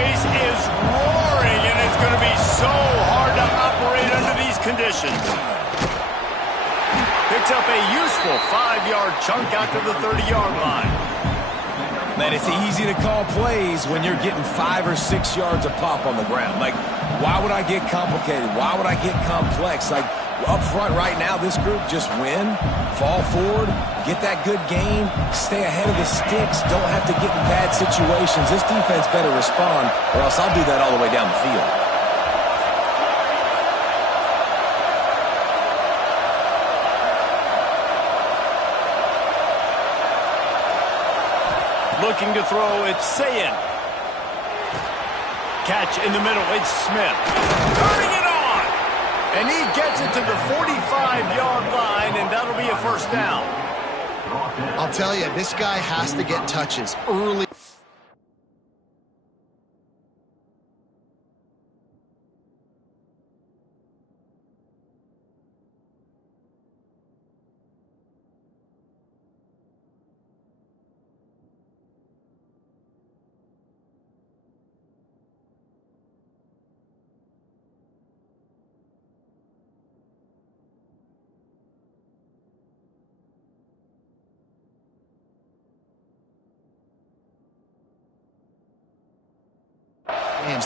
base is roaring, and it's going to be so hard to operate under these conditions. Picks up a useful 5-yard chunk out to the 30-yard line. Man, it's easy to call plays when you're getting 5 or 6 yards a pop on the ground. Like, why would I get complicated? Why would I get complex? Like, up front right now, this group just win, fall forward, get that good gain, stay ahead of the sticks, don't have to get in bad situations. This defense better respond, or else I'll do that all the way down the field. Looking to throw, it's Sayin. Catch in the middle, it's Smith. Turning it on! And he gets it to the 45-yard line, and that'll be a first down. I'll tell you, this guy has to get touches early.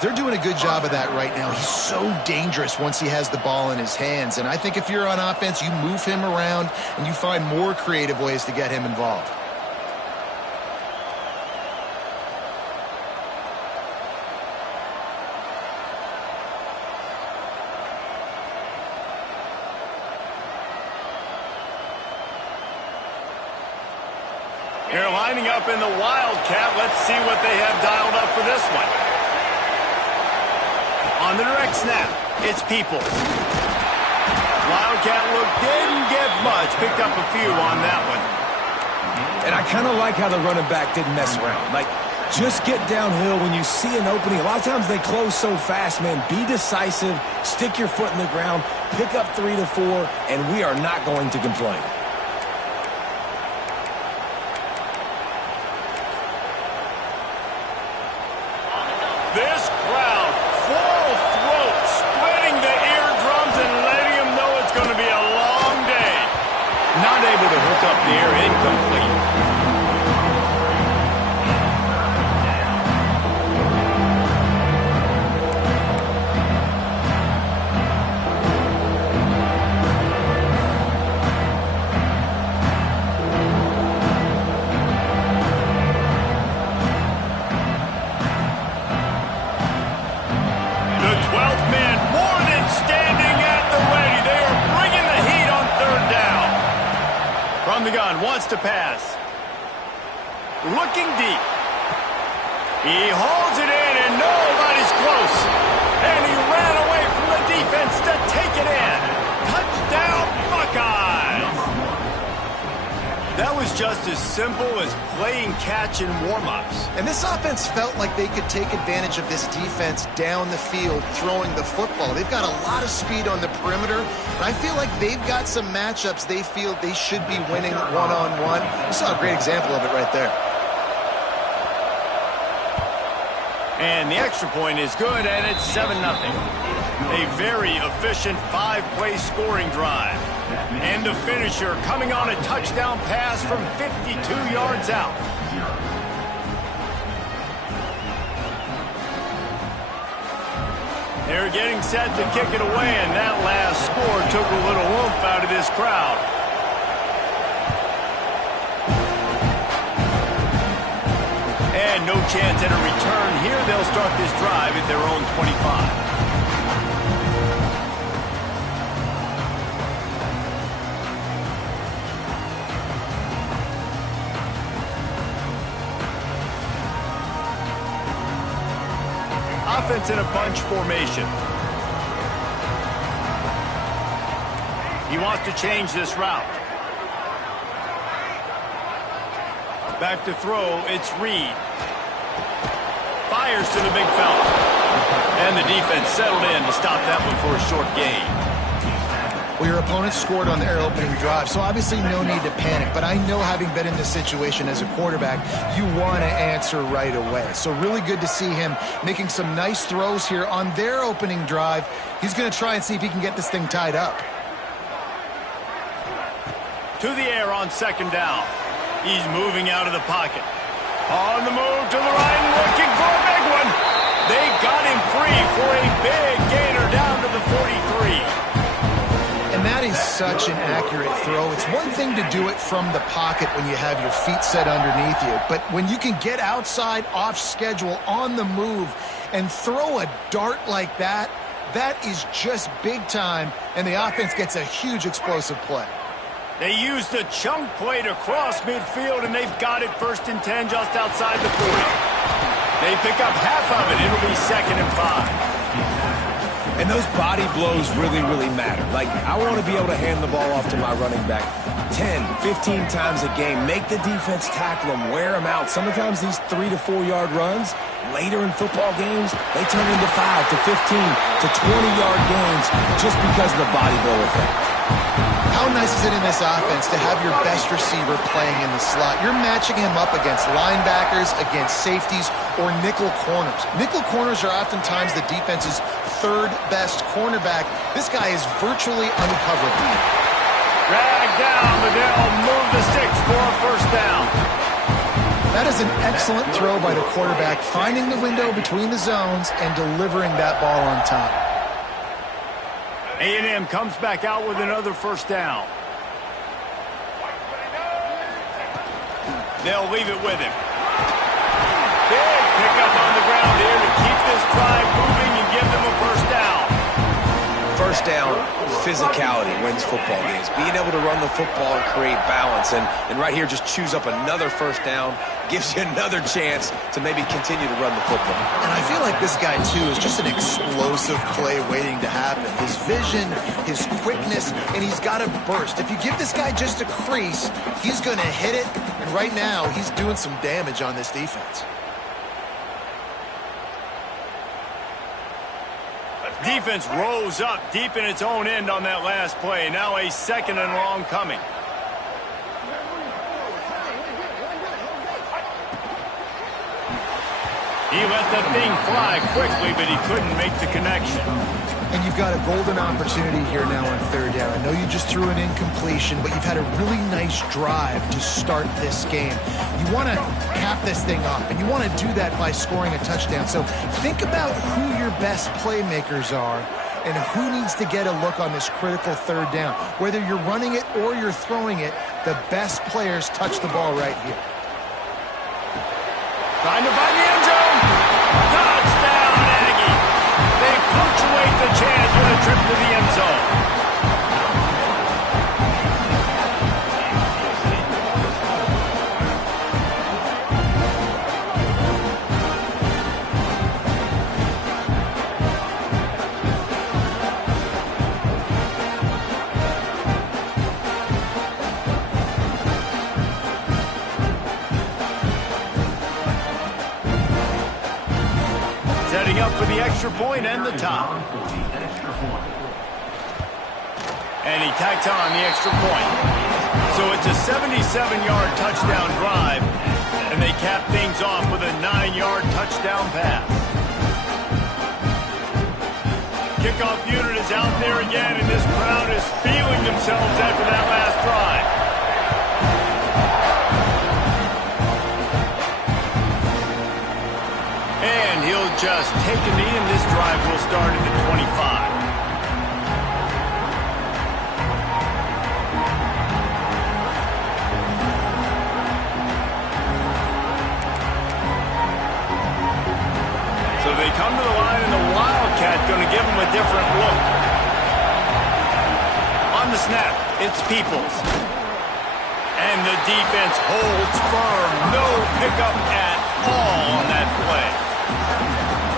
They're doing a good job of that right now. He's so dangerous once he has the ball in his hands. And I think if you're on offense, you move him around and you find more creative ways to get him involved. They're lining up in the Wildcat. Let's see what they have dialed up for this one. On the direct snap, it's Peoples. Wildcat look didn't get much. Picked up a few on that one. And I kind of like how the running back didn't mess around. Like, just get downhill when you see an opening. A lot of times they close so fast, man. Be decisive, stick your foot in the ground, pick up 3 to 4, and we are not going to complain. This crowd, full throat, spreading the eardrums and letting them know it's going to be a long day. Not able to hook up the air, incomplete. The gun wants to pass. Looking deep. He holds it in and nobody's close. And he ran away from the defense to take it in. Touchdown Buckeyes. That was just as simple as playing catch in warm-ups. And this offense felt like they could take advantage of this defense down the field throwing the football. They've got a lot of speed on the perimeter, and I feel like they've got some matchups they feel they should be winning one-on-one. You saw a great example of it right there. And the extra point is good, and it's 7-0. A very efficient 5-play scoring drive. And the finisher coming on a touchdown pass from 52 yards out. They're getting set to kick it away, and that last score took a little oomph out of this crowd. And no chance at a return here. They'll start this drive at their own 25. Offense in a bunch formation. He wants to change this route. Back to throw, it's Reed. Fires to the big fella. And the defense settled in to stop that one for a short gain. Well, your opponent scored on their opening drive, so obviously no need to panic. But I know, having been in this situation as a quarterback, you want to answer right away. So really good to see him making some nice throws here on their opening drive. He's going to try and see if he can get this thing tied up. To the air on second down. He's moving out of the pocket. On the move to the right and looking for a big one. They got him free for a big gainer down to the 43. And that is such an accurate throw. It's one thing to do it from the pocket when you have your feet set underneath you, but when you can get outside, off schedule, on the move, and throw a dart like that, that is just big time, and the offense gets a huge explosive play. They use the chunk play to cross midfield, and they've got it 1st and 10 just outside the 40. They pick up half of it. It'll be 2nd and 5. And those body blows really, really matter. Like, I want to be able to hand the ball off to my running back 10, 15 times a game. Make the defense tackle them, wear them out. Sometimes these 3 to 4 yard runs, later in football games, they turn into 5 to 15 to 20-yard gains just because of the body blow effect. How nice is it in this offense to have your best receiver playing in the slot? You're matching him up against linebackers, against safeties, or nickel corners. Nickel corners are oftentimes the defense's 3rd best cornerback. This guy is virtually uncoverable. Drag down, but they'll move the sticks for a 1st down. That is an excellent throw by the quarterback, finding the window between the zones and delivering that ball on time. A&M comes back out with another 1st down. They'll leave it with him. Big pickup on the ground here to keep this drive moving and give them a 1st down. 1st down, physicality wins football games. Being able to run the football and create balance. And right here, just choose up another 1st down. Gives you another chance to maybe continue to run the football. And I feel like this guy, too, is just an explosive play waiting to happen. His vision, his quickness, and he's got a burst. If you give this guy just a crease, he's going to hit it. And right now, he's doing some damage on this defense. Defense rose up deep in its own end on that last play. Now a 2nd and long coming. He let the thing fly quickly, but he couldn't make the connection. And you've got a golden opportunity here now on 3rd down. I know you just threw an incompletion, but you've had a really nice drive to start this game. You want to cap this thing off, and you want to do that by scoring a touchdown. So think about who your best playmakers are and who needs to get a look on this critical 3rd down. Whether you're running it or you're throwing it, the best players touch the ball right here. Trying to find the end zone. Touchdown, Aggie. They punctuate the chance with a trip to the end zone. Setting up for the extra point and the top. And he tacked on the extra point. So it's a 77-yard touchdown drive, and they cap things off with a 9-yard touchdown pass. Kickoff unit is out there again, and this crowd is feeling themselves after that last drive. And he'll just take a knee, and this drive will start at the 25. So they come to the line, and the Wildcat going to give them a different look. On the snap, it's Peoples. And the defense holds firm. No pickup at all on that play.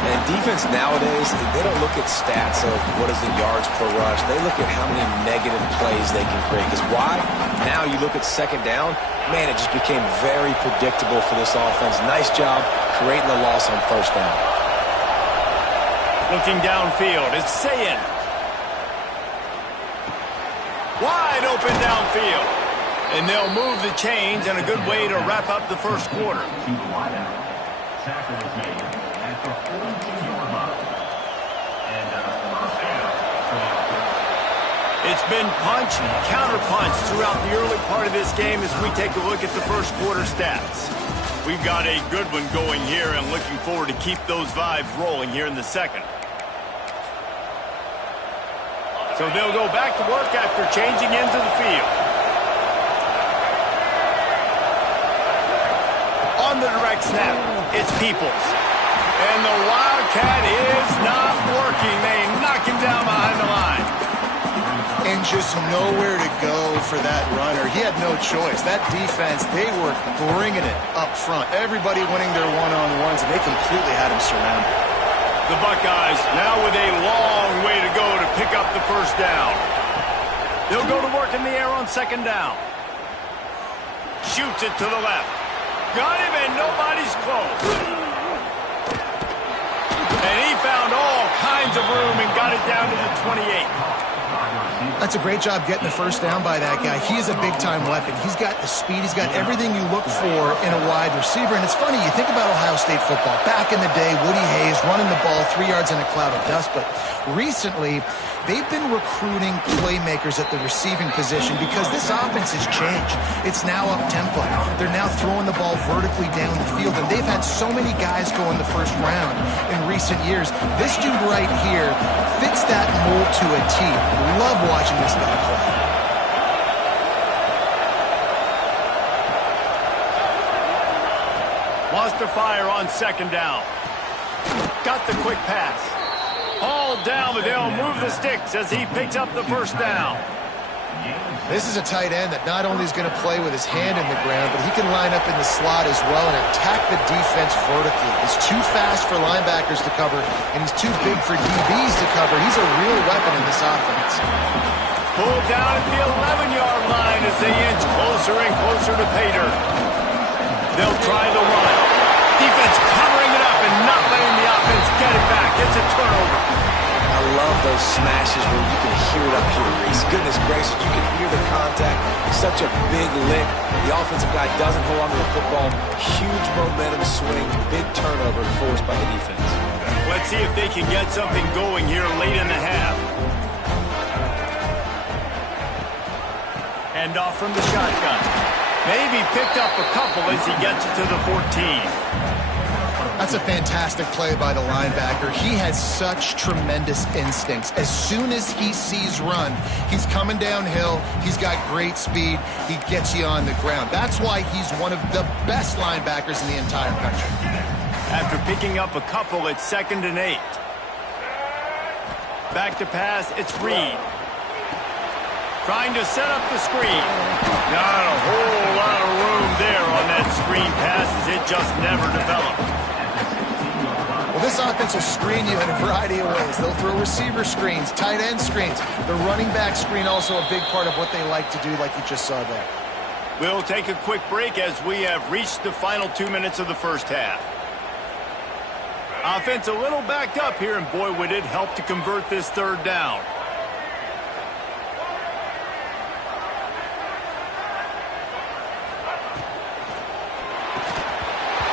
And defense nowadays, they don't look at stats of what is the yards per rush. They look at how many negative plays they can create. Because why? Now you look at 2nd down, man, it just became very predictable for this offense. Nice job creating the loss on 1st down. Looking downfield, it's Sayin. Wide open downfield. And they'll move the chains, and a good way to wrap up the first quarter. It's been punch, counter-punch throughout the early part of this game as we take a look at the first quarter stats. We've got a good one going here, and looking forward to keep those vibes rolling here in the second. So they'll go back to work after changing into the field. On the direct snap, it's Peoples. And the Wildcat is not working. They knock him down behind the line. And just nowhere to go for that runner. He had no choice. That defense, they were bringing it up front. Everybody winning their one-on-ones, and they completely had him surrounded. The Buckeyes now with a long way to go to pick up the first down. They'll go to work in the air on second down. Shoots it to the left. Got him, and nobody's close. And he found all kinds of room and got it down to the 28. That's a great job getting the first down by that guy. He is a big-time weapon. He's got the speed. He's got everything you look for in a wide receiver. And it's funny, you think about Ohio State football. Back in the day, Woody Hayes running the ball 3 yards in a cloud of dust. But recently, they've been recruiting playmakers at the receiving position because this offense has changed. It's now up-tempo. They're now throwing the ball vertically down the field. And they've had so many guys go in the first round in recent years. This dude right here fits that mold to a T. Love watching this guy play. Wants to fire on second down. Got the quick pass. All down, but they'll move the sticks as he picks up the first down. This is a tight end that not only is going to play with his hand in the ground, but he can line up in the slot as well and attack the defense vertically. He's too fast for linebackers to cover, and he's too big for DBs to cover. He's a real weapon in this offense. Pulled down at the 11-yard line as they inch closer and closer to Pater. They'll try the run. Defense covering it up and not letting the offense get it back. It's a turnover. I love those smashes where you can hear it up here, Reese. Goodness gracious, you can hear the contact. Such a big lick. The offensive guy doesn't hold on to the football. Huge momentum swing, big turnover forced by the defense. Let's see if they can get something going here late in the half. Hand off from the shotgun. Maybe picked up a couple as he gets it to the 14. That's a fantastic play by the linebacker. He has such tremendous instincts. As soon as he sees run, he's coming downhill. He's got great speed. He gets you on the ground. That's why he's one of the best linebackers in the entire country. After picking up a couple, it's 2nd and 8. Back to pass, it's Reed. Trying to set up the screen. Not a whole lot of room there on that screen pass as it just never developed. Well, this offense will screen you in a variety of ways. They'll throw receiver screens, tight end screens. The running back screen also a big part of what they like to do, like you just saw there. We'll take a quick break as we have reached the final 2 minutes of the first half. Offense a little backed up here, and boy, would it help to convert this third down.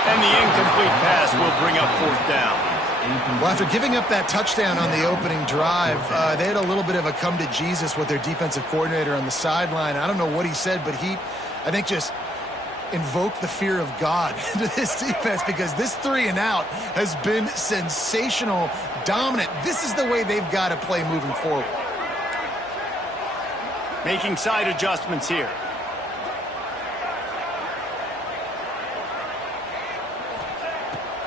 And the incomplete pass will bring up fourth down. Well, after giving up that touchdown on the opening drive, they had a little bit of a come to Jesus with their defensive coordinator on the sideline. I don't know what he said, but he, I think, just invoked the fear of God into this defense because this 3-and-out has been sensational, dominant. This is the way they've got to play moving forward. Making side adjustments here.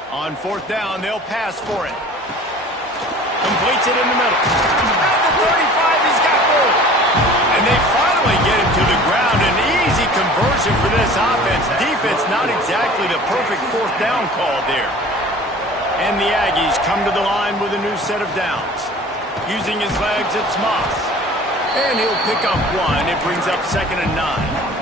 On fourth down, they'll pass for it. Completes it in the middle. At the 35, he's got room. And they finally get him to the ground. An easy conversion for this offense. Defense not exactly the perfect fourth down call there. And the Aggies come to the line with a new set of downs. Using his legs, it's Moss. And he'll pick up one. It brings up 2nd and 9.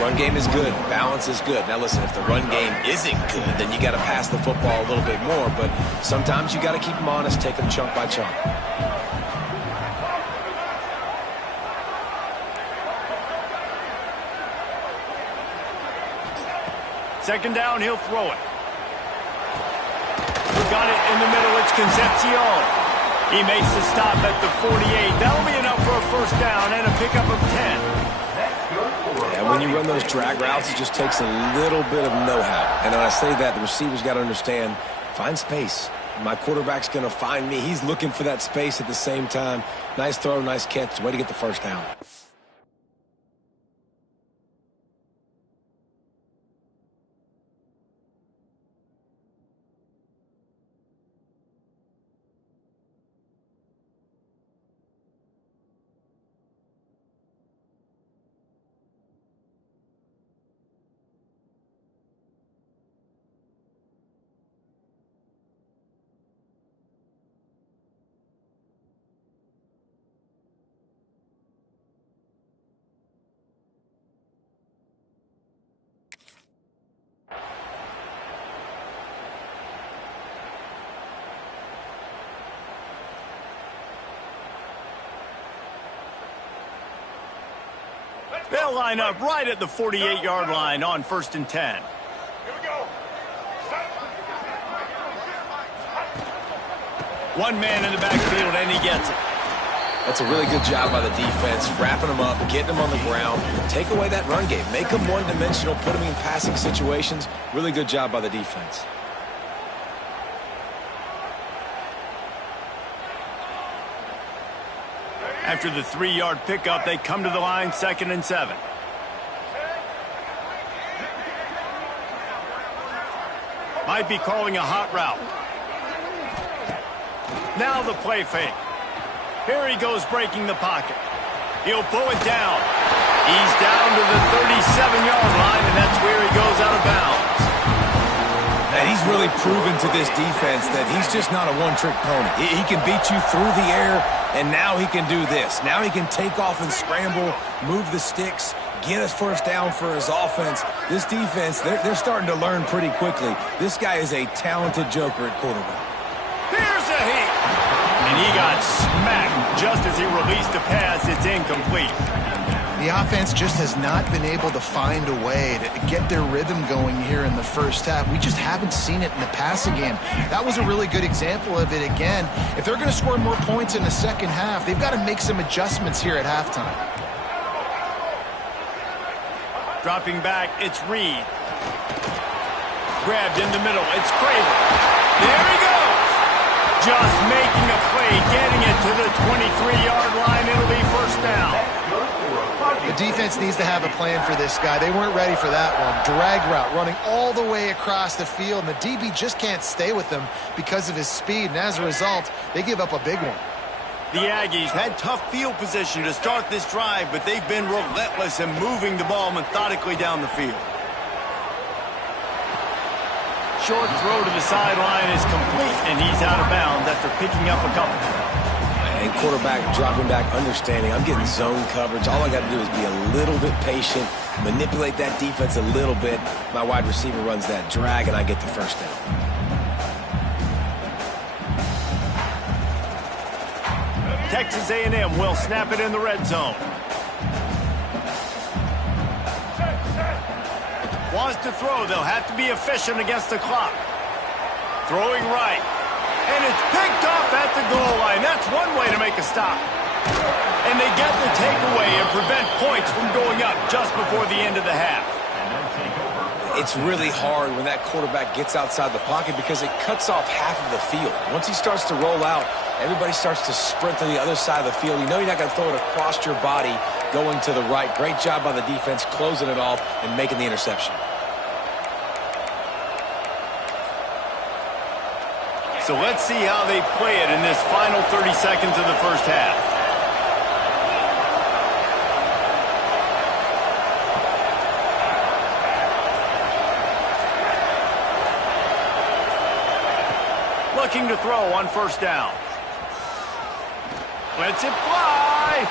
Run game is good. Balance is good. Now, listen, if the run game isn't good, then you got to pass the football a little bit more. But sometimes you got to keep them honest, take them chunk by chunk. Second down, he'll throw it. Got it in the middle. It's Concepcion. He makes the stop at the 48. That'll be enough for a first down and a pickup of 10. Yeah, when you run those drag routes, it just takes a little bit of know-how. And when I say that, the receiver's got to understand, find space. My quarterback's going to find me. He's looking for that space at the same time. Nice throw, nice catch. Way to get the first down. They'll line up right at the 48-yard line on 1st and 10. One man in the backfield, and he gets it. That's a really good job by the defense, wrapping them up, getting them on the ground. Take away that run game. Make them one-dimensional, put them in passing situations. Really good job by the defense. After the 3-yard pickup, they come to the line, 2nd and 7. Might be calling a hot route. Now the play fake. Here he goes breaking the pocket. He'll pull it down. He's down to the 37-yard line, and that's where he goes out of bounds. And he's really proven to this defense that he's just not a one-trick pony. He can beat you through the air, and now he can do this. Now he can take off and scramble, move the sticks, get us first down for his offense. This defense, they're starting to learn pretty quickly. This guy is a talented joker at quarterback. Here's a hit. And he got smacked just as he released the pass. It's incomplete. The offense just has not been able to find a way to get their rhythm going here in the first half. We just haven't seen it in the passing game. That was a really good example of it again. If they're going to score more points in the second half, they've got to make some adjustments here at halftime. Dropping back, it's Reed. Grabbed in the middle, it's Craven. There he goes! Just making a play, getting it to the 23-yard line. It'll be first down. The defense needs to have a plan for this guy. They weren't ready for that one. Drag route, running all the way across the field, and the DB just can't stay with him because of his speed, and as a result, they give up a big one. The Aggies had tough field position to start this drive, but they've been relentless in moving the ball methodically down the field. Short throw to the sideline is complete, and he's out of bounds after picking up a couple. And quarterback dropping back, understanding I'm getting zone coverage. All I got to do is be a little bit patient, manipulate that defense a little bit. My wide receiver runs that drag, and I get the first down. Texas A&M will snap it in the red zone. Wants to throw. They'll have to be efficient against the clock. Throwing right. And it's picked off at the goal line. That's one way to make a stop. And they get the takeaway and prevent points from going up just before the end of the half. It's really hard when that quarterback gets outside the pocket because it cuts off half of the field. Once he starts to roll out, everybody starts to sprint to the other side of the field. You know you're not going to throw it across your body going to the right. Great job by the defense closing it off and making the interception. So let's see how they play it in this final 30 seconds of the first half. Looking to throw on first down. Lets it fly.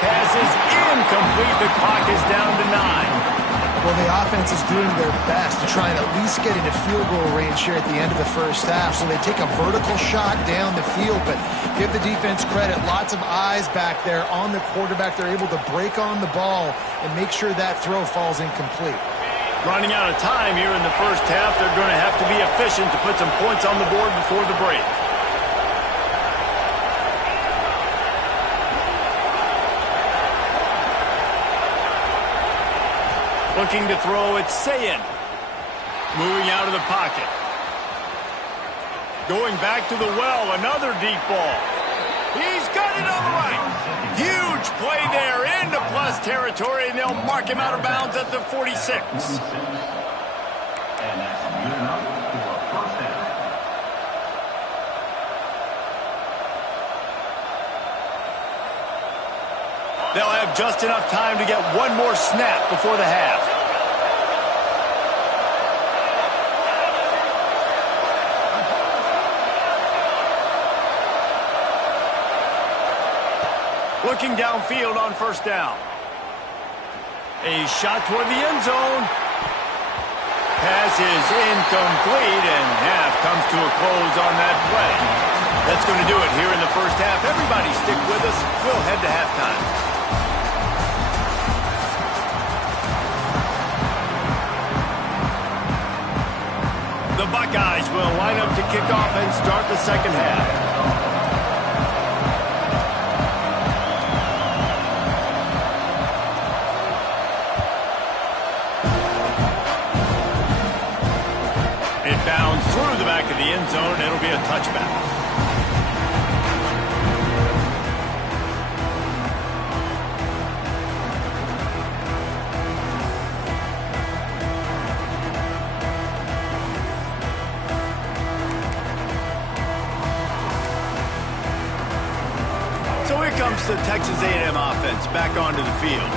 Pass is incomplete. The clock is down to 9. Well, the offense is doing their best to try and at least get into field goal range here at the end of the first half. So they take a vertical shot down the field, but give the defense credit. Lots of eyes back there on the quarterback. They're able to break on the ball and make sure that throw falls incomplete. Running out of time here in the first half. They're going to have to be efficient to put some points on the board before the break. Looking to throw, it's Sayin. Moving out of the pocket. Going back to the well, another deep ball. He's got it on the right. Huge play there into plus territory, and they'll mark him out of bounds at the 46. And that's good enough for a first down. They'll have just enough time to get one more snap before the half. Looking downfield on first down. A shot toward the end zone. Pass is incomplete, and half comes to a close on that play. That's going to do it here in the first half. Everybody stick with us. We'll head to halftime. The Buckeyes will line up to kick off and start the second half. Bounds through the back of the end zone. It'll be a touchback. So here comes the Texas A&M offense back onto the field.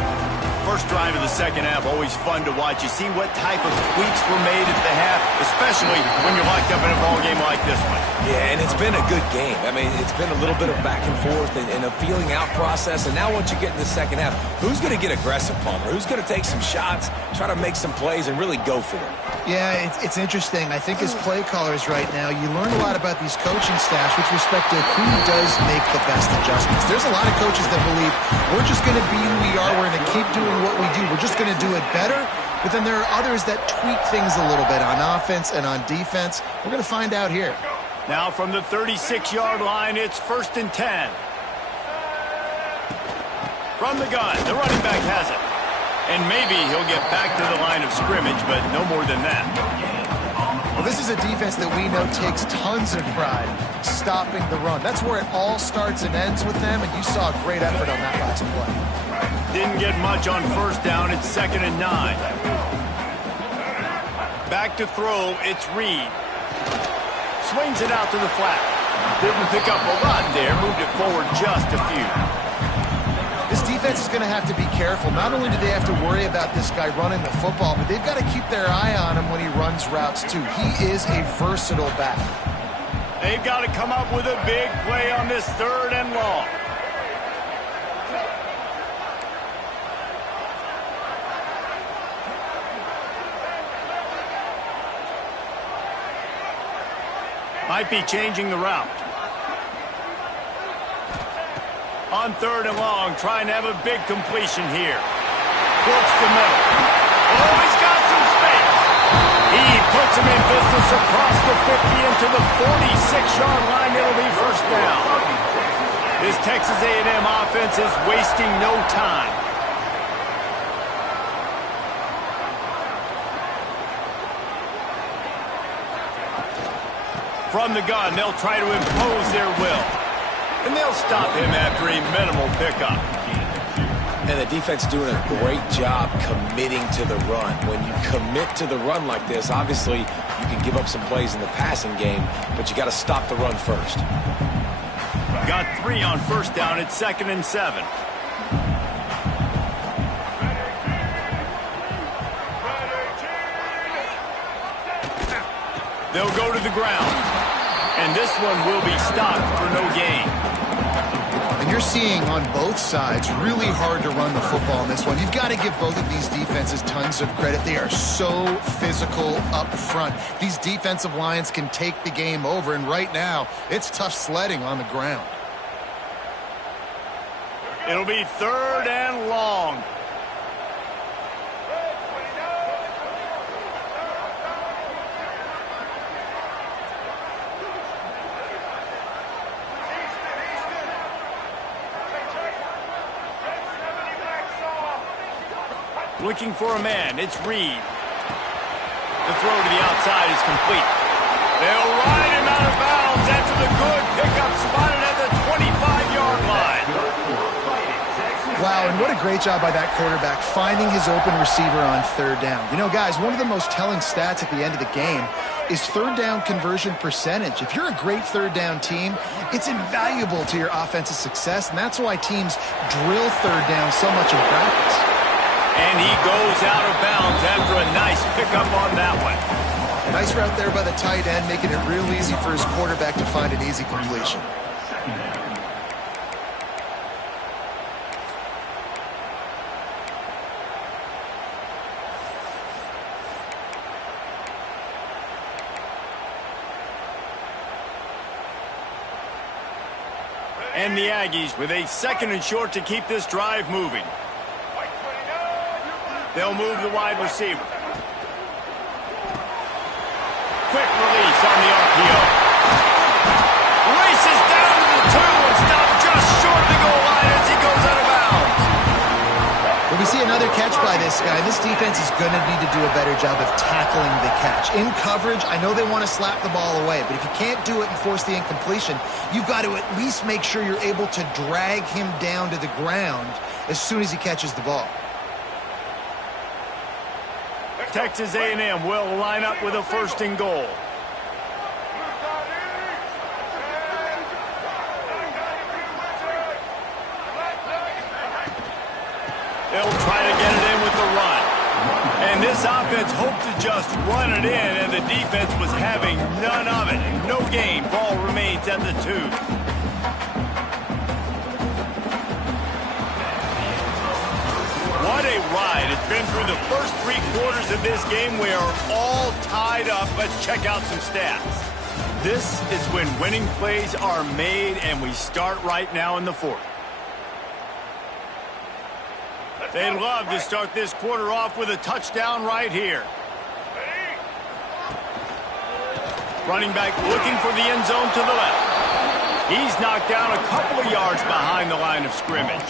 First drive of the second half, always fun to watch. You see what type of tweaks were made at the half, especially when you're locked up in a ball game like this one. Yeah, and it's been a good game. I mean, it's been a little bit of back and forth and a feeling out process. And now once you get in the second half, who's going to get aggressive, Palmer? Who's going to take some shots, try to make some plays, and really go for it? Yeah, it's interesting. I think as play callers right now, you learn a lot about these coaching staffs with respect to who does make the best adjustments. There's a lot of coaches that believe we're just going to be who we are. We're going to keep doing what we do. We're just going to do it better. But then there are others that tweak things a little bit on offense and on defense. We're going to find out here. Now from the 36-yard line, it's 1st and 10. From the gun, the running back has it. And maybe he'll get back to the line of scrimmage, but no more than that. Well, this is a defense that we know takes tons of pride stopping the run. That's where it all starts and ends with them, and you saw a great effort on that last play. Didn't get much on first down. It's 2nd and 9. Back to throw. It's Reed. Swings it out to the flat. Didn't pick up a lot there. Moved it forward just a few. This defense is going to have to be careful. Not only do they have to worry about this guy running the football, but they've got to keep their eye on him when he runs routes too. He is a versatile back. They've got to come up with a big play on this 3rd and long. Might be changing the route. On 3rd and long, trying to have a big completion here. Works the middle. Oh, he's got some space. He puts him in business across the 50 into the 46-yard line. It'll be first down. This Texas A&M offense is wasting no time. From the gun, they'll try to impose their will. And they'll stop him after a minimal pickup. And the defense doing a great job committing to the run. When you commit to the run like this, obviously you can give up some plays in the passing game, but you got to stop the run first. Got 3 on first down. It's 2nd and 7. They'll go to the ground. And this one will be stopped for no gain. And you're seeing on both sides really hard to run the football in this one. You've got to give both of these defenses tons of credit. They are so physical up front. These defensive lines can take the game over, and right now it's tough sledding on the ground. It'll be 3rd and long. Looking for a man. It's Reed. The throw to the outside is complete. They'll ride him out of bounds after the good pickup spotted at the 25-yard line. Wow, and what a great job by that quarterback finding his open receiver on third down. You know, guys, one of the most telling stats at the end of the game is third down conversion percentage. If you're a great third down team, it's invaluable to your offensive success, and that's why teams drill third down so much in practice. And he goes out of bounds after a nice pickup on that one. Nice route there by the tight end, making it real easy for his quarterback to find an easy completion. And the Aggies with a 2nd and short to keep this drive moving. They'll move the wide receiver. Quick release on the RPO. Races down to the 2 and stopped just short of the goal line as he goes out of bounds. Well, we see another catch by this guy. This defense is going to need to do a better job of tackling the catch. In coverage, I know they want to slap the ball away, but if you can't do it and force the incompletion, you've got to at least make sure you're able to drag him down to the ground as soon as he catches the ball. Texas A&M will line up with a 1st and goal. They'll try to get it in with the run. And this offense hoped to just run it in, and the defense was having none of it. No gain. Ball remains at the 2. What a ride. It's been through the first 3 quarters of this game. We are all tied up. Let's check out some stats. This is when winning plays are made, and we start right now in the 4th. They'd love to start this quarter off with a touchdown right here. Running back looking for the end zone to the left. He's knocked down a couple of yards behind the line of scrimmage.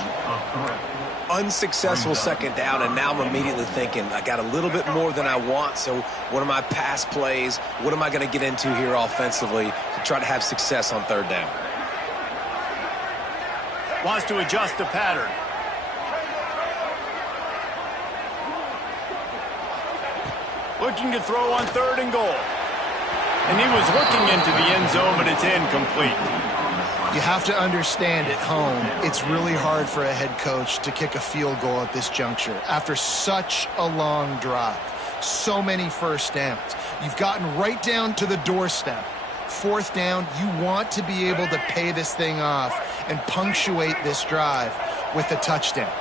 Unsuccessful 2nd down, and now I'm immediately thinking, I got a little bit more than I want, so what are my pass plays? What am I going to get into here offensively to try to have success on 3rd down? Wants to adjust the pattern. Looking to throw on 3rd and goal. And he was looking into the end zone, but it's incomplete. You have to understand at home, it's really hard for a head coach to kick a field goal at this juncture. After such a long drive, so many 1st downs, you've gotten right down to the doorstep. 4th down, you want to be able to pay this thing off and punctuate this drive with a touchdown.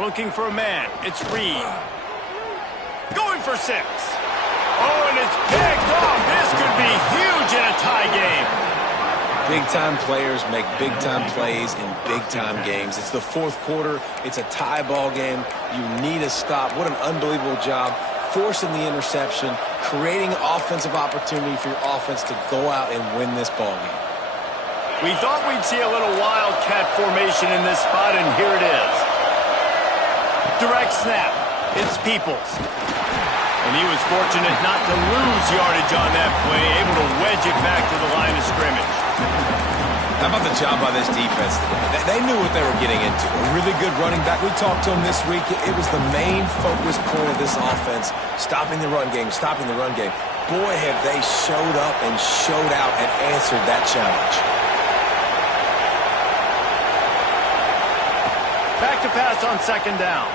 Looking for a man. It's Reed. Going for 6. Oh, and it's picked off. This could be huge in a tie game. Big-time players make big-time plays in big-time games. It's the 4th quarter. It's a tie ball game. You need a stop. What an unbelievable job forcing the interception, creating offensive opportunity for your offense to go out and win this ball game. We thought we'd see a little wildcat formation in this spot, and here it is. Direct snap. It's Peoples. And he was fortunate not to lose yardage on that play, able to wedge it back to the line of scrimmage. How about the job by this defense? They knew what they were getting into. A really good running back. We talked to him this week. It was the main focus point of this offense, stopping the run game, stopping the run game. Boy, have they showed up and showed out and answered that challenge. Back to pass on 2nd down.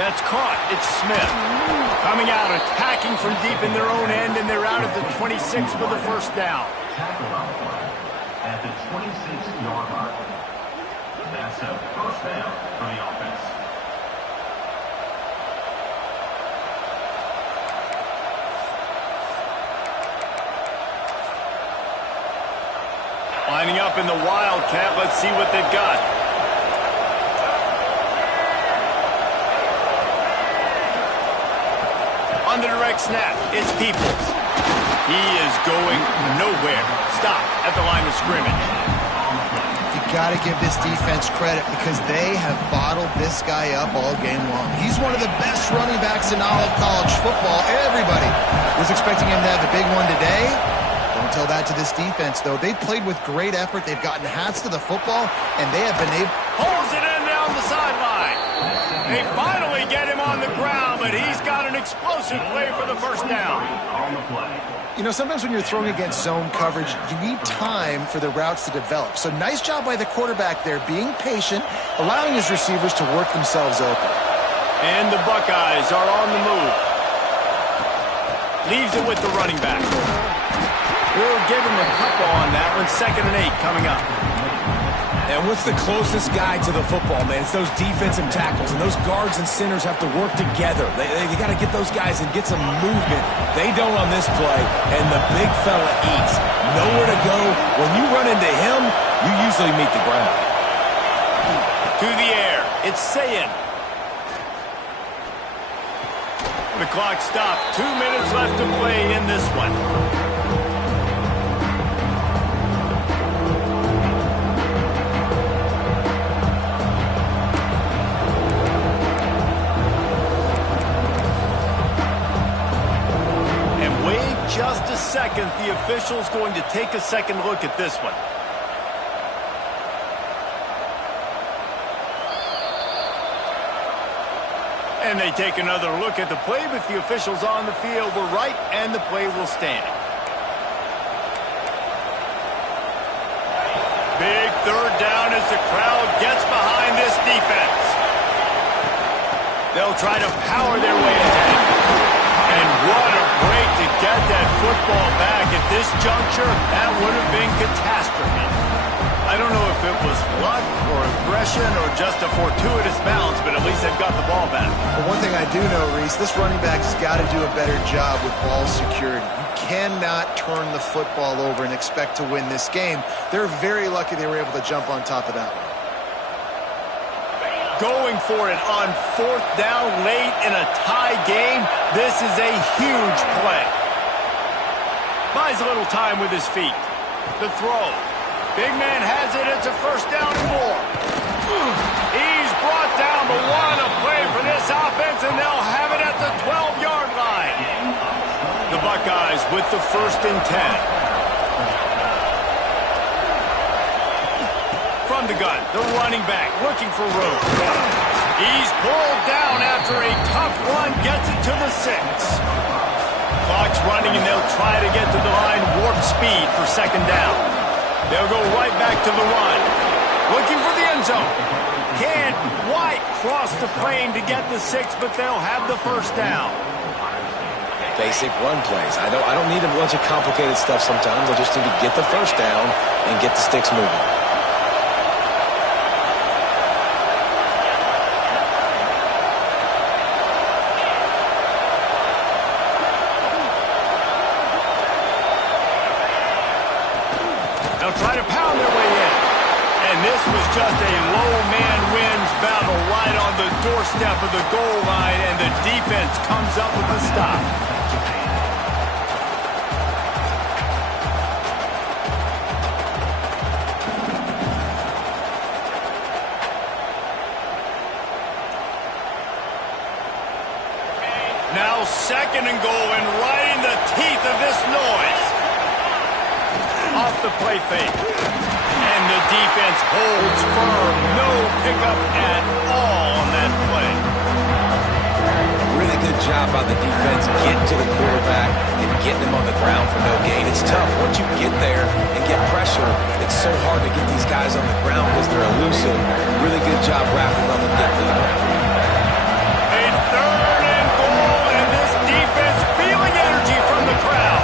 That's caught. It's Smith. Coming out, attacking from deep in their own end, and they're out at the 26 for the 1st down. At the 26-yard line. That's a 1st down for the offense. Lining up in the Wildcat. Let's see what they've got. direct snap. It's Peoples. He is going nowhere. Stop at the line of scrimmage. You got to give this defense credit because they have bottled this guy up all game long. He's one of the best running backs in all of college football. Everybody was expecting him to have a big one today. Don't tell that to this defense, though. They've played with great effort. They've gotten hats to the football, and they have been able... Pulls it in down the sideline. They finally get him on the ground, but he's got an explosive play for the first down. You know, sometimes when you're throwing against zone coverage, you need time for the routes to develop. So nice job by the quarterback there, being patient, allowing his receivers to work themselves open. And the Buckeyes are on the move. Leaves it with the running back. We'll give him a couple on that one. 2nd and 8 coming up. And what's the closest guy to the football, man? It's those defensive tackles, and those guards and centers have to work together. They got to get those guys and get some movement. They don't on this play, and the big fella eats. Nowhere to go. When you run into him, you usually meet the ground. To the air. It's Sayin. The clock stopped. 2 minutes left to play in this one. Just a second, the official's going to take a second look at this one. And they take another look at the play, but the officials on the field were right, and the play will stand. Big 3rd down as the crowd gets behind this defense. They'll try to power their way ahead. And what a break to get that football back. At this juncture, that would have been catastrophe. I don't know if it was luck or aggression or just a fortuitous bounce, but at least they've got the ball back. But one thing I do know, Reese, this running back has got to do a better job with ball security. You cannot turn the football over and expect to win this game. They're very lucky they were able to jump on top of that one. Going for it on 4th down late in a tie game. This is a huge play. Buys a little time with his feet. The throw. Big man has it. It's a 1st down and more. He's brought down, but what a play for this offense, and they'll have it at the 12-yard line. The Buckeyes with the 1st and 10. From the gun, the running back looking for room. He's pulled down after a tough run, gets it to the 6. Clock's running, and they'll try to get to the line, warp speed for 2nd down. They'll go right back to the run. Looking for the end zone. Can't quite cross the plane to get the 6, but they'll have the 1st down. Basic run plays. I don't need a bunch of complicated stuff sometimes. I just need to get the 1st down and get the sticks moving. Try to pound their way in. And this was just a low man wins battle right on the doorstep of the goal line, and the defense comes up with a stop. Now 2nd and goal, and right in the teeth of this noise. Off the play fake. And the defense holds firm. No pickup at all on that play. Really good job by the defense getting to the quarterback and getting him on the ground for no gain. It's tough. Once you get there and get pressure, it's so hard to get these guys on the ground because they're elusive. Really good job wrapping up and getting to the ground. A 3rd and goal, and this defense feeling energy from the crowd.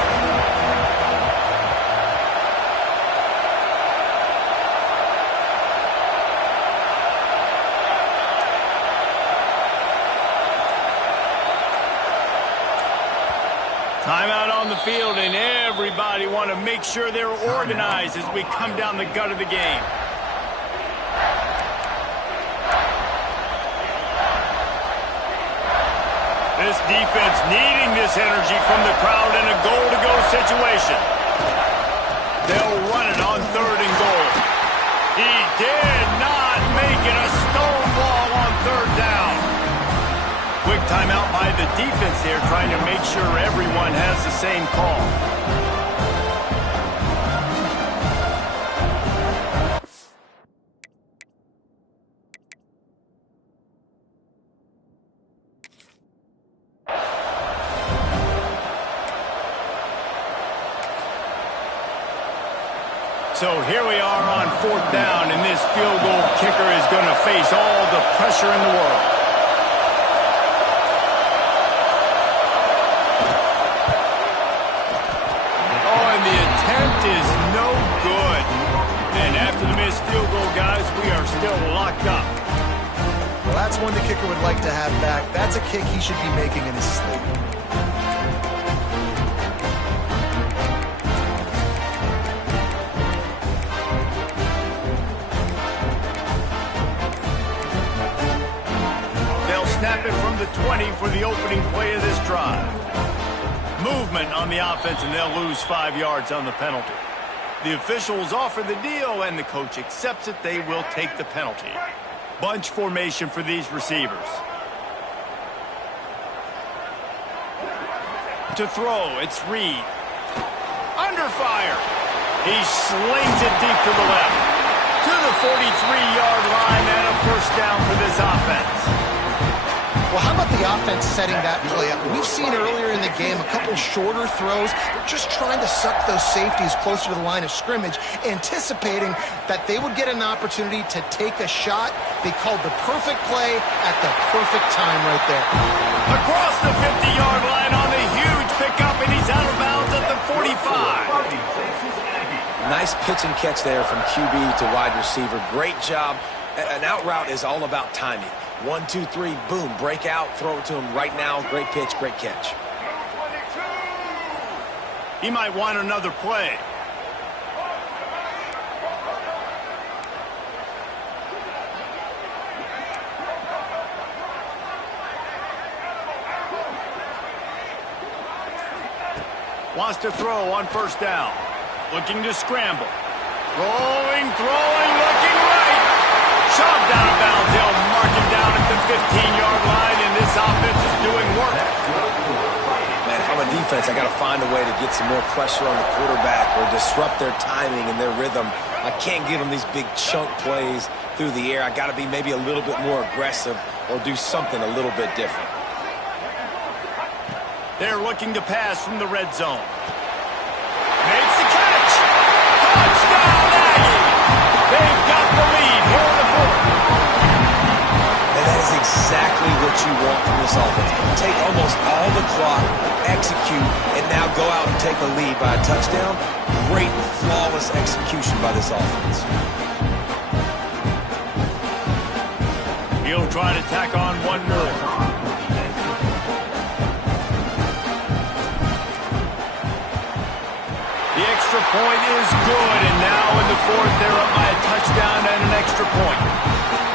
Timeout on the field, and everybody want to make sure they're organized as we come down the gut of the game. This defense needing this energy from the crowd in a goal-to-go situation. They'll run it on 3rd and goal. He did not make it a stonewall on 3rd down. Quick timeout by the defense here, trying to make sure everyone has the same call. So here we are on 4th down, and this field goal kicker is going to face all the pressure in the world. Oh, and the attempt is no good. And after the missed field goal, guys, we are still locked up. Well, that's one the kicker would like to have back. That's a kick he should be making in his sleep. Snap it from the 20 for the opening play of this drive. Movement on the offense, and they'll lose 5 yards on the penalty. The officials offer the deal, and the coach accepts it. They will take the penalty. Bunch formation for these receivers. To throw, it's Reed. Under fire. He slings it deep to the left. To the 43-yard line, and a first down for this offense. Well, how about the offense setting that play up? We've seen earlier in the game a couple shorter throws. They're just trying to suck those safeties closer to the line of scrimmage, anticipating that they would get an opportunity to take a shot. They called the perfect play at the perfect time right there. Across the 50-yard line on the huge pickup, and he's out of bounds at the 45. Nice pitch and catch there from QB to wide receiver. Great job. An out route is all about timing. 1, 2, 3, boom, break out, throw it to him right now. Great pitch, great catch. He might want another play. Wants to throw on 1st down. Looking to scramble. Rolling, throwing, looking right. Shoved out of bounds. They'll mark him down at the 15-yard line, and this offense is doing work. Man, if I'm a defense, I got to find a way to get some more pressure on the quarterback or disrupt their timing and their rhythm. I can't give them these big chunk plays through the air. I got to be maybe a little bit more aggressive or do something a little bit different. They're looking to pass from the red zone. Makes the catch. Touchdown, Aggie. They've got the lead here in the 4th. And that is exactly what you want from this offense. Take almost all the clock, execute, and now go out and take a lead by a touchdown. Great, flawless execution by this offense. He'll try to tack on one more. The extra point is good, and now in the 4th, they're up by a touchdown and an extra point.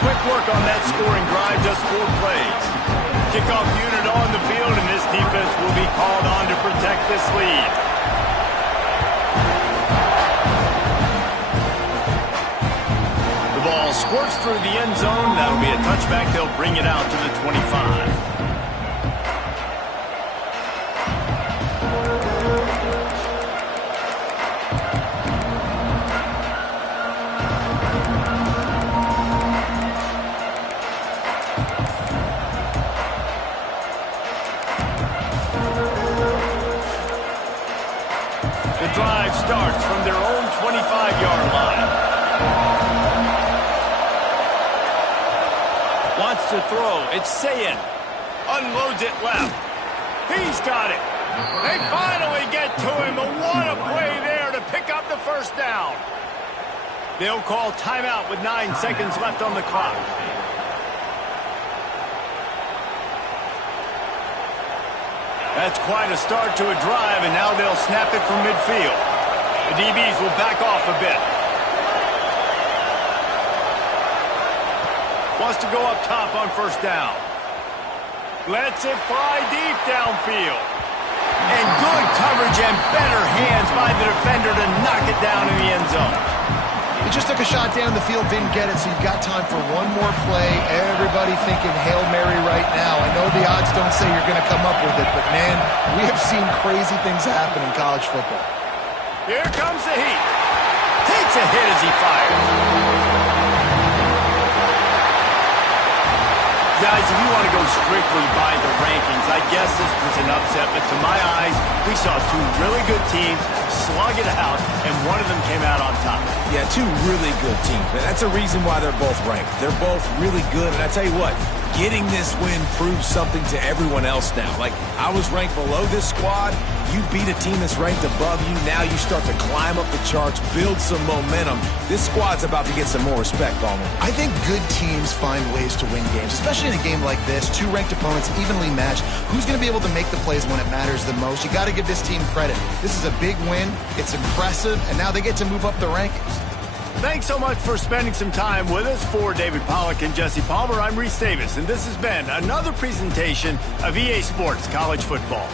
Quick work on that scoring drive, just 4 plays. Kickoff unit on the field, and this defense will be called on to protect this lead. The ball squirts through the end zone. That'll be a touchback. They'll bring it out to the 25. Drive starts from their own 25-yard line. Wants to throw. It's Sayin. Unloads it left. He's got it. They finally get to him, but what a play there to pick up the first down. They'll call timeout with 9 seconds left on the clock. That's quite a start to a drive, and now they'll snap it from midfield. The DBs will back off a bit. Wants to go up top on 1st down. Lets it fly deep downfield. And good coverage and better hands by the defender to knock it down in the end zone. He just took a shot down the field, didn't get it, so you've got time for one more play. Everybody thinking Hail Mary right now. I know the odds don't say you're going to come up with it, but, man, we have seen crazy things happen in college football. Here comes the heat. Takes a hit as he fires. Guys, if you want to go strictly by the rankings, I guess this was an upset, but to my eyes, we saw two really good teams slug it out, and one of them came out on top. Yeah, two really good teams, man. That's a reason why they're both ranked. They're both really good, and I tell you what, getting this win proves something to everyone else now. Like, I was ranked below this squad. You beat a team that's ranked above you. Now you start to climb up the charts, build some momentum. This squad's about to get some more respect, Ballman. I think good teams find ways to win games, especially in a game like this. Two ranked opponents evenly matched. Who's going to be able to make the plays when it matters the most? You got to give this team credit. This is a big win. It's impressive, and now they get to move up the rankings. Thanks so much for spending some time with us. For David Pollack and Jesse Palmer, I'm Reese Davis, and this has been another presentation of EA Sports College Football.